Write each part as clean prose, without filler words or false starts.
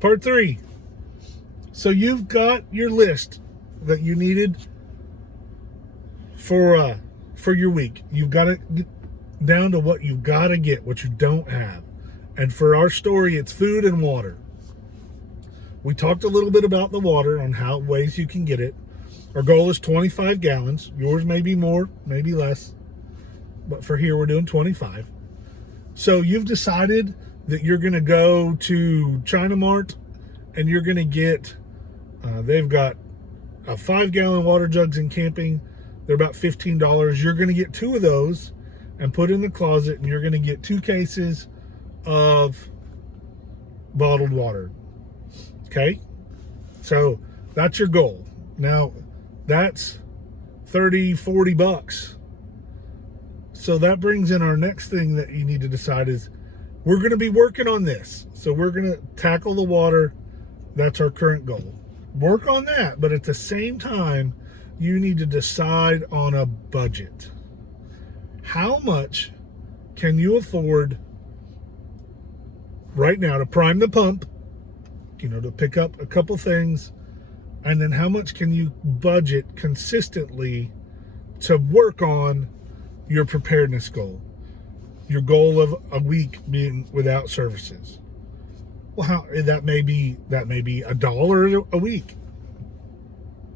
Part 3. So you've got your list that you needed for your week. You've got it down to what you've got to get, what you don't have. And for our story, it's food and water. We talked a little bit about the water, on how ways you can get it. Our goal is 25 gallons. Yours may be more, maybe less. But for here, we're doing 25. So you've decided that you're going to go to China Mart and you're going to get, they've got 5-gallon water jugs in camping. They're about $15. You're going to get 2 of those and put in the closet, and you're going to get 2 cases of bottled water. Okay? So that's your goal. Now, that's $30-40. So that brings in our next thing that you need to decide is, we're going to be working on this. So we're going to tackle the water. That's our current goal. Work on that, but at the same time, you need to decide on a budget. How much can you afford right now to prime the pump, to pick up a couple things, and then how much can you budget consistently to work on your preparedness goal? Your goal of a week being without services. Well, that may be $1 a week,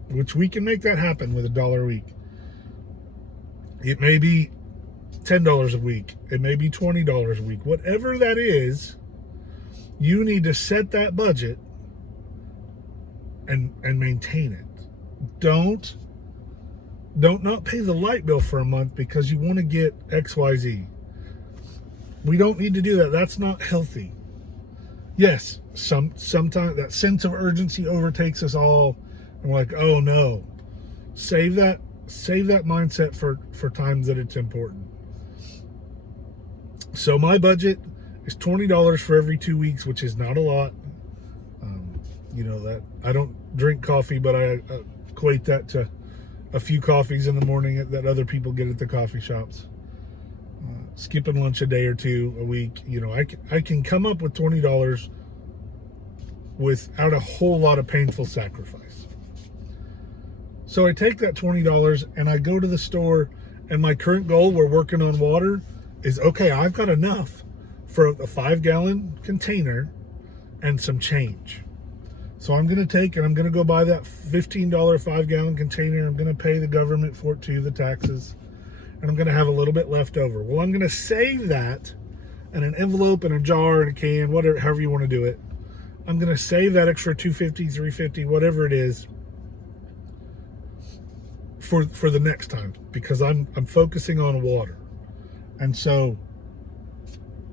which we can make that happen with $1 a week. It may be $10 a week. It may be $20 a week. Whatever that is, you need to set that budget and maintain it. Don't not pay the light bill for a month because you want to get XYZ. We don't need to do that. That's not healthy. Yes, sometimes that sense of urgency overtakes us all, and we're like, oh no. Save that mindset for times that it's important. So my budget is $20 for every 2 weeks, which is not a lot. That I don't drink coffee, but I equate that to a few coffees in the morning that other people get at the coffee shops. Skipping lunch a day or 2 a week, I can come up with $20 without a whole lot of painful sacrifice. So I take that $20 and I go to the store, and my current goal, we're working on water, is okay, I've got enough for a 5-gallon container and some change. So I'm going to go buy that $15 5-gallon container. I'm going to pay the government for it too, the taxes. And I'm going to have a little bit left over. Well, I'm going to save that in an envelope, in a jar, in a can, whatever, however you want to do it. I'm going to save that extra $250, $350, whatever it is, for the next time, because I'm focusing on water. And so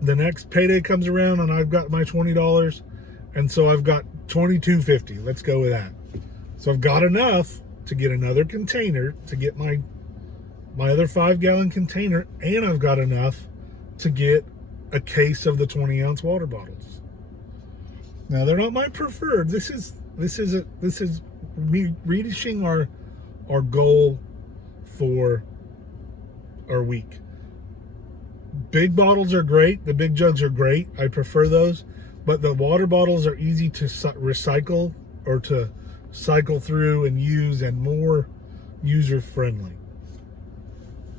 the next payday comes around and I've got my $20, and so I've got $22.50. Let's go with that. So I've got enough to get another container, to get my other 5-gallon container, and I've got enough to get a case of the 20-ounce water bottles. Now, they're not my preferred. This is me reaching our goal for our week. Big bottles are great. The big jugs are great. I prefer those. But the water bottles are easy to recycle or to cycle through and use, and more user-friendly.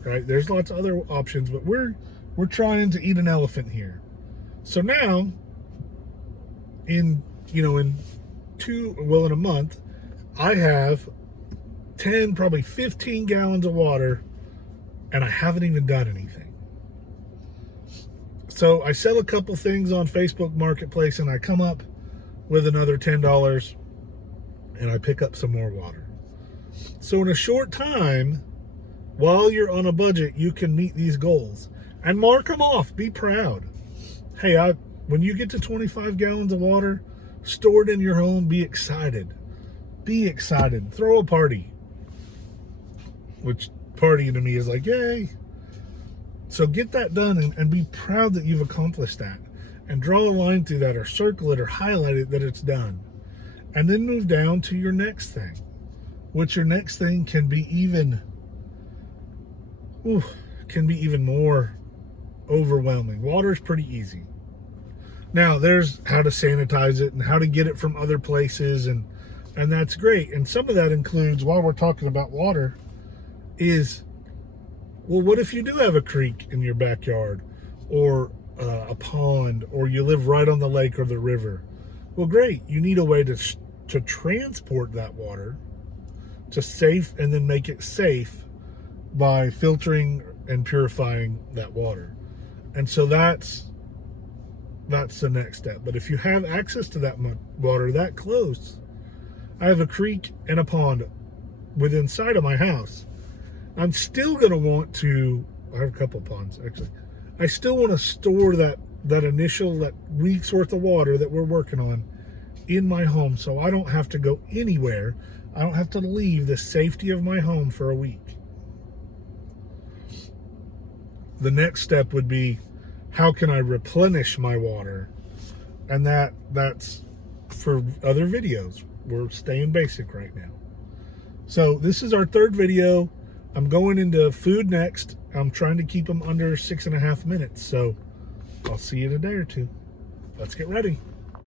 Right? There's lots of other options, but we're trying to eat an elephant here. So now, in a month, I have 10, probably 15 gallons of water, and I haven't even done anything. So I sell a couple things on Facebook Marketplace, and I come up with another $10, and I pick up some more water. So in a short time, while you're on a budget, you can meet these goals and mark them off. Be proud. Hey, when you get to 25 gallons of water stored in your home, be excited. Be excited. Throw a party. Which party to me is like, yay. So get that done and be proud that you've accomplished that. And draw a line through that, or circle it, or highlight it that it's done. And then move down to your next thing. Which your next thing can be even more overwhelming. Water is pretty easy. Now there's how to sanitize it and how to get it from other places, and that's great. And some of that includes, while we're talking about water, is, well, what if you do have a creek in your backyard, or a pond, or you live right on the lake or the river? Well, great. You need a way to transport that water to safe, and then make it safe by filtering and purifying that water. And so that's the next step. But if you have access to that water that close, I have a creek and a pond within sight of my house, I'm still going to want to, I have a couple ponds actually, I still want to store that week's worth of water that we're working on in my home, so I don't have to go anywhere. I don't have to leave the safety of my home for a week. The next step would be, how can I replenish my water? And that's for other videos. We're staying basic right now. So this is our third video. I'm going into food next. I'm trying to keep them under 6.5 minutes. So I'll see you in a day or two. Let's get ready.